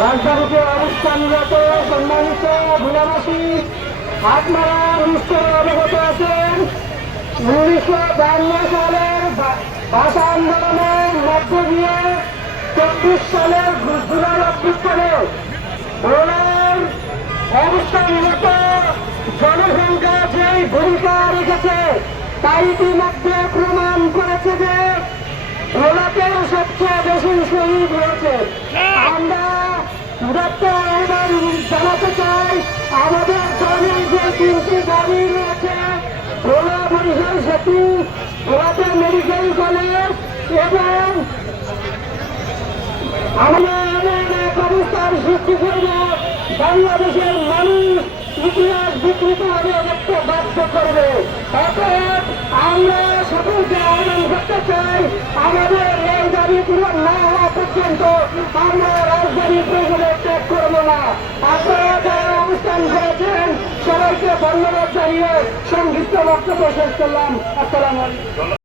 রাজধানীতে অবস্থানরত সম্মানিত ভোলাবাসী, আপনারা নিশ্চয় অবগত আছেন 1952 সালের ভাষা আন্দোলনের মধ্য দিয়ে 24 সালের জুলাই অভ্যুত্থানে ভোলার অবস্থানরত জনসংখ্যা যে ভূমিকা রেখেছে তা ইতিমধ্যে প্রমাণ করেছে যে ভোলাতে সবচেয়ে বেশি শহীদ হয়েছে। আমরা জানাতে চাই আমাদের দলের যে 3টি দাবি রয়েছে, ভোলা বরিশাল সেতু, ভোলাতে মেডিকেল কলেজ এবং আমরা এমন এক অবস্থার সৃষ্টি করব বাংলাদেশের মানুষ ইতিহাস বিকৃত হবে দেখতে বাধ্য করবে। অতএব আমরা সকলকে আহ্বান করতে চাই, আমাদের এই দাবি পূরণ না হওয়া পর্যন্ত আমরা রাজধানী প্রয়োজনে ত্যাগ করব না। আপনারা যারা অবস্থান করেছেন সবাইকে ধন্যবাদ জানিয়ে সংক্ষিপ্ত বক্তব্য শেষ করলাম। আসসালামু আলাইকুম।